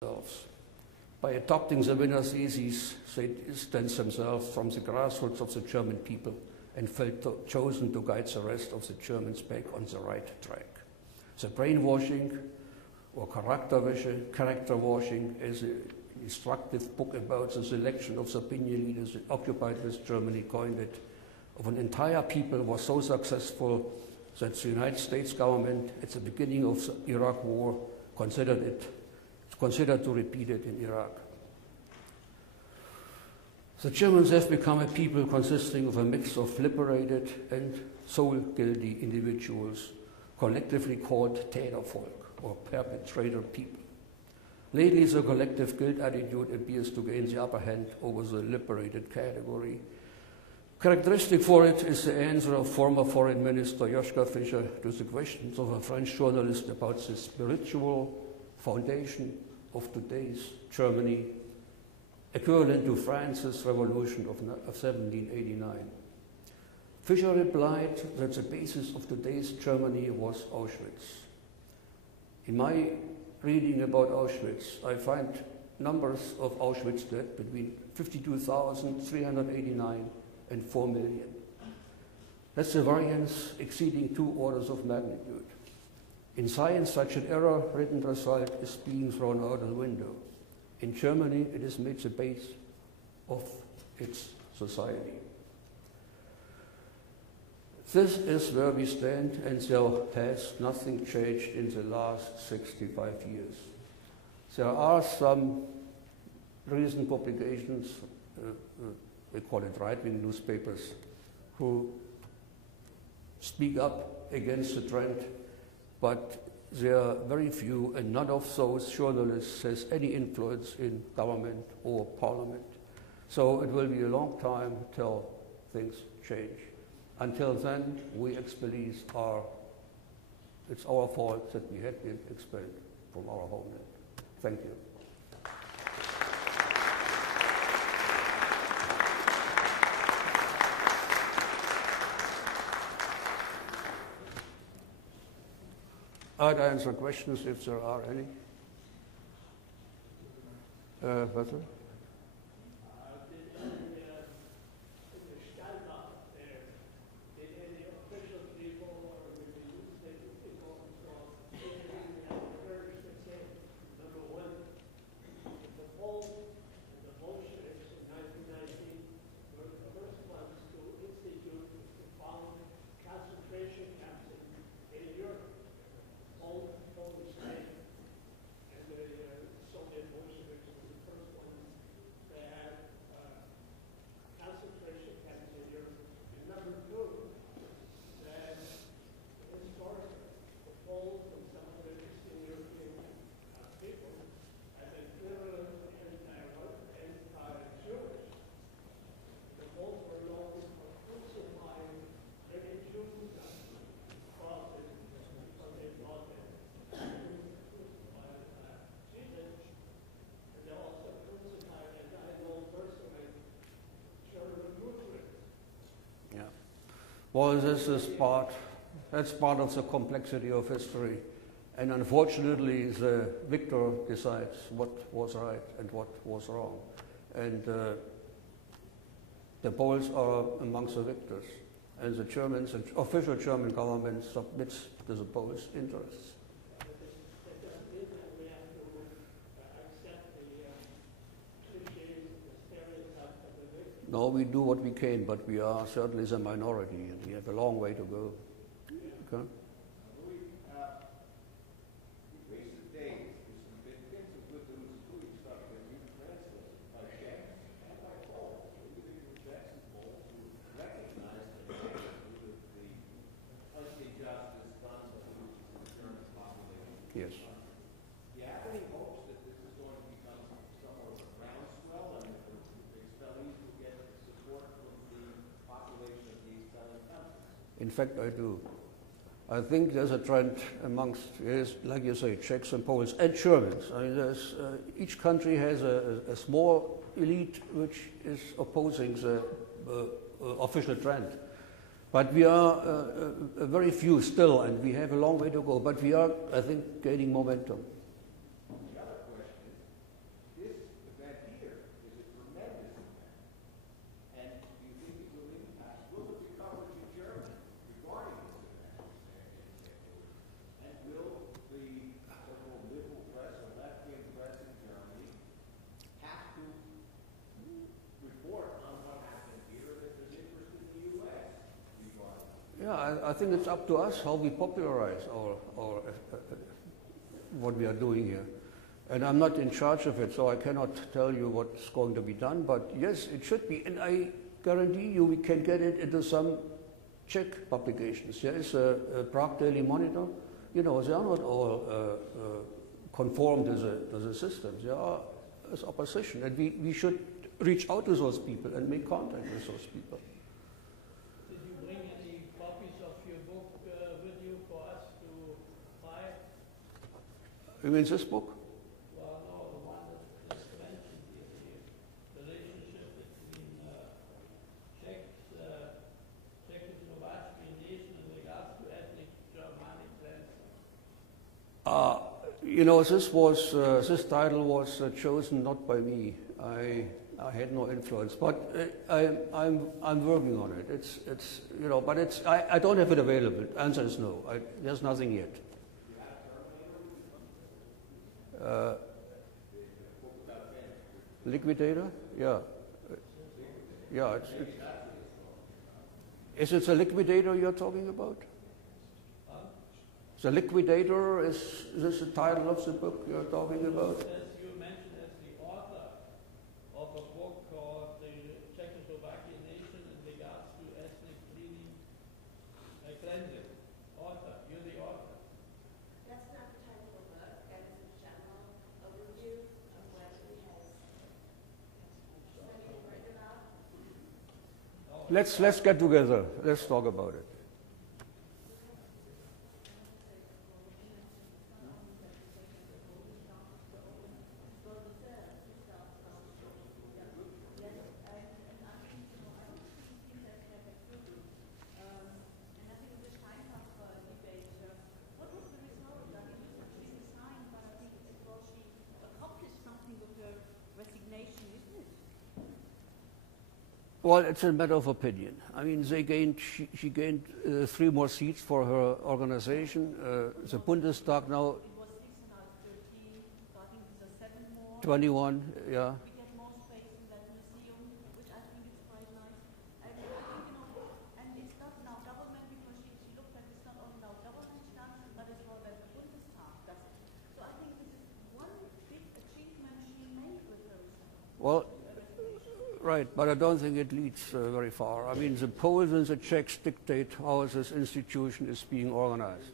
themselves. By adopting the winner's theses, they distanced themselves from the grassroots of the German people and felt chosen to guide the rest of the Germans back on the right track. The brainwashing or character washing is an instructive book about the selection of the opinion leaders that occupied West Germany coined it, of an entire people was so successful that the United States government at the beginning of the Iraq war considered to repeat it in Iraq. The Germans have become a people consisting of a mix of liberated and soul-guilty individuals, collectively called Tätervolk, or perpetrator people. Lately, the collective guilt attitude appears to gain the upper hand over the liberated category. Characteristic for it is the answer of former Foreign Minister Joschka Fischer to the questions of a French journalist about the spiritual foundation of today's Germany, equivalent to France's revolution of 1789. Fischer replied that the basis of today's Germany was Auschwitz. In my reading about Auschwitz, I find numbers of Auschwitz dead between 52,389 and 4 million. That's a variance exceeding 2 orders of magnitude. In science, such an error-ridden result is being thrown out of the window. In Germany, it is made the base of its society. This is where we stand, and there has nothing changed in the last 65 years. There are some recent publications, we call it right-wing newspapers, who speak up against the trend, but there are very few, and none of those journalists has any influence in government or parliament. So it will be a long time till things change. Until then, we expellees it's our fault that we had been expelled from our homeland. Thank you. I'd answer questions if there are any. What's Well, that's part of the complexity of history. And unfortunately, the victor decides what was right and what was wrong. And the Poles are amongst the victors. And the Germans, the official German government submits to the Poles' interests. No, we do what we can, but we are certainly the minority, and we have a long way to go. Okay? Yes. In fact, I do. I think there's a trend amongst, like you say, Czechs and Poles and Germans. I mean, each country has a small elite which is opposing the official trend. But we are very few still, and we have a long way to go. But we are, I think, gaining momentum. The other question is, I think it's up to us how we popularize our what we are doing here. And I'm not in charge of it, so I cannot tell you what's going to be done. But yes, it should be. And I guarantee you we can get it into some Czech publications. There is a Prague Daily Monitor. You know, they are not all conformed to the system. They are as opposition. And we should reach out to those people and make contact with those people. Did you bring any copies of your book with you for us to buy? You mean this book? Well, no, the one that just mentioned here, the relationship between Czechoslovakian nation in regards to ethnic Germanic cleansing. You know, this title was chosen not by me. I had no influence, but I'm working on it. It's you know, but it's I don't have it available. Answer is no. There's nothing yet. Liquidator? Yeah. Yeah. Is it a liquidator you're talking about? The Liquidator, is this the title of the book you're talking about? As you mentioned as the author of a book called The Czechoslovakian Nation in Regards to Ethnic Cleansing. Author, you're the author. That's not the title of the book, that is a general overview of what he has written about. Let's get together. Let's talk about it. Well, it's a matter of opinion. I mean, she gained 3 more seats for her organization. The Bundestag now, It was 6 and now it's 13, so I think there's 7 more. 21, yeah. We get more space in that museum, which I think is quite nice. I think, and it's not now government, because she looked at it's not only now government done, but as well that the Bundestag does it. So I think this is one big achievement she made with her. Well, right, but I don't think it leads very far. I mean, the Poles and the Czechs dictate how this institution is being organized.